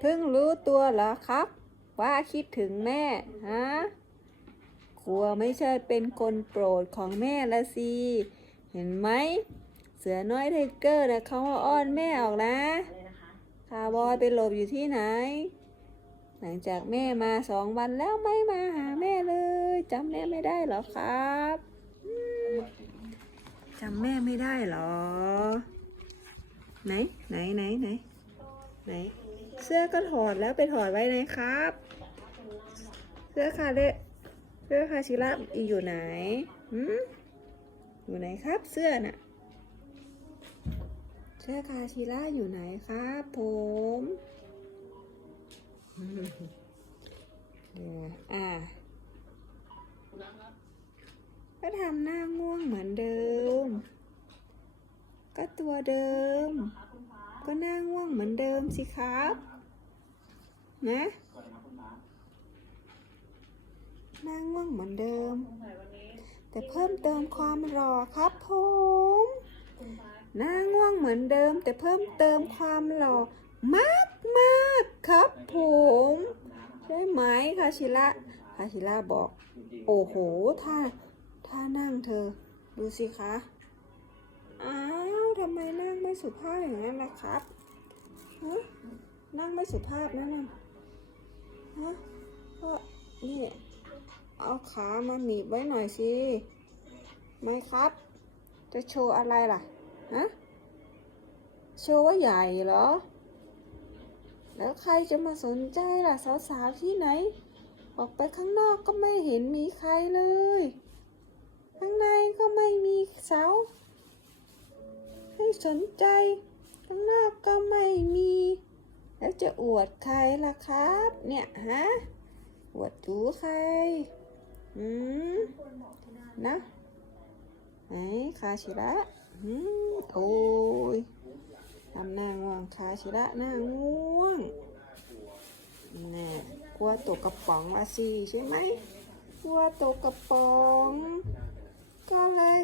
เพิ่งรู้ตัวเหรอครับ ว่าคิดถึงแม่ฮะกลัวไม่ใช่เป็นคนโปรดของแม่ละสิเห็นไหมเสือน้อยไทเกอร์นะเขามาอ้อนแม่ออกนะคาร์บอยไปหลบอยู่ที่ไหน หลังจากแม่มาสองวันแล้วไม่มาหาแม่เลยจำแม่ไม่ได้เหรอครับจำแม่ไม่ได้เหรอ ไหนไหนไหนไหนไหน เสื้อก็ถอดแล้วไปถอดไว้ไหนครับ เสื้อคาเดเสื้อคาชิระอยู่ไหนหืมอยู่ไหนครับ เสื้อน่ะ เสื้อคาชิระอยู่ไหนครับผมอ่าก็ทำหน้าง่วงเหมือนเดิม ก็ตัวเดิม สิครับ นะน้าง่วงเหมือนเดิม แต่เพิ่มเติมความหล่อครับผมน้าง่วงเหมือนเดิม แต่เพิ่มเติมความหล่อมากมากครับผมใช่ไหมคาชิระคาชิระบอก โอ้โหท่าท่านั่งเธอ ดูสิคะอ้าวทำไมนั่งไม่สุภาพอย่างนั้นล่ะครับ ฮะนั่งไม่สุภาพนะนั่นฮะก็นี่เอาขามาหนีบไว้หน่อยสิไม่ครับ จะโชว์อะไรล่ะฮะโชว์ว่าใหญ่เหรอ แล้วใครจะมาสนใจล่ะ สาวๆที่ไหน ออกไปข้างนอกก็ไม่เห็นมีใครเลย ข้างในก็ไม่มีสาวให้สนใจ ข้างนอกก็ไม่มี แล้วจะอวดใครล่ะครับ เนี่ยฮะ อวดถูใคร อืม นะ ไหนคาชิระอืมโอ้ยทำหน้าง่วงคาชิระหน้าง่วงแน่กลัวตกกระป๋องมาสิใช่ไหมกลัวตกกระป๋อง ก็เลย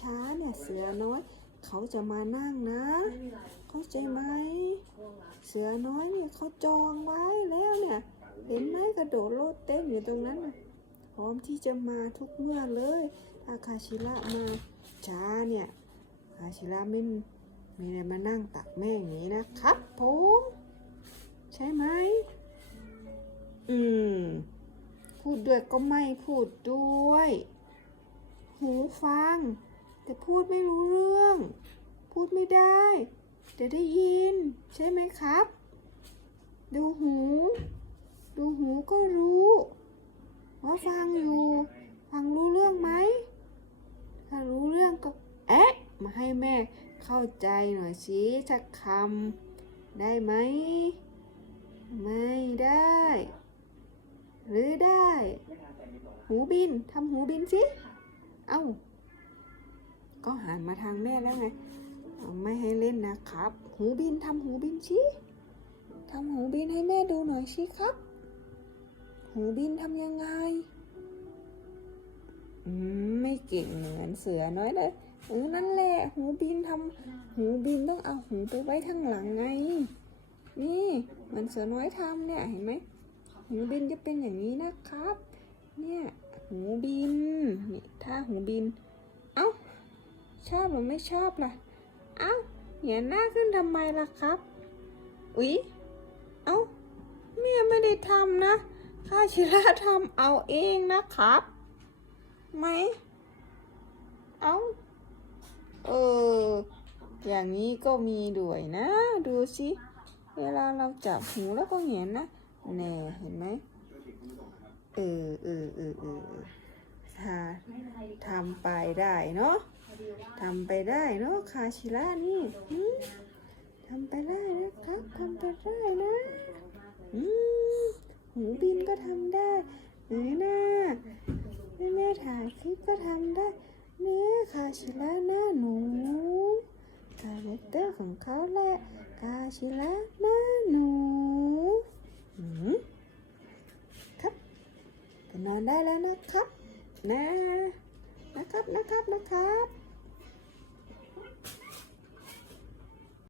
ช้าเนี่ยเสือน้อย เขาจะมานั่งนะ เข้าใจไหมเสือน้อยเนี่ยเขาจองไว้แล้วเนี่ยเห็นไหมกระโดดโลดเต้นอยู่ตรงนั้นพร้อมที่จะมาทุกเมื่อเลยถ้าคาชิระมาช้าเนี่ยคาชิระไม่ไม่ได้มานั่งตักแม่อย่างนี้นะครับผมใช่ไหมอืม พูดด้วยก็ไม่พูดด้วย หูฟัง แต่พูดไม่รู้เรื่อง พูดไม่ได้แต่ได้ยิน ใช่ไหมครับ ดูหู ดูหูก็รู้ ว่าฟังอยู่ ฟังรู้เรื่องไหมถ้ารู้เรื่องก็เอ๊ะ มาให้แม่เข้าใจหน่อยสิสักคำได้ไหม ไม่ได้ หรือได้ หูบินทำหูบินสิ เอ้า ก็หันมาทางแม่แล้วไง ไม่ให้เล่นนะครับ หูบินทำหูบินสิทำหูบินให้แม่ดูหน่อยสิครับ หูบินทำยังไงไม่เก่งเหมือนเสือน้อยเลยเออนั่นแหละ หูบินทำหูบินต้องเอาหูไปไว้ข้างหลังไง นี่เหมือนเสือน้อยทำเนี่ยเห็นไหมหูบินจะเป็นอย่างนี้นะครับ เนี่ยหูบินนี่ถ้าหูบิน ชอบหรือไม่ชอบล่ะเอ้าเหยียหน้าขึ้นทำไมล่ะครับอุ๊ยเอ้าแม่ไม่ได้ทำนะข้าชิระทำเอาเองนะครับไหมเอ้าเอออย่างนี้ก็มีด้วยนะ ดูสิเวลาเราจับหูแล้วก็เห็นนะแน่เห็นไหมเออเออเออเออเออถ้าทำไปได้เนาะ ทำไปได้เนาะคาชิระนี่ทำไปได้นะครับทำไปได้นะหูบินก็ทำได้เอ้ยนะแม่แม่ถ่ายคลิปก็ทำได้เนี่ยคาชิระหน้าหนูคาแรคเตอร์ของเขาแหละคาชิระหน้าหนูครับไปนอนได้แล้วนะครับ นะ นะครับนะครับนะครับ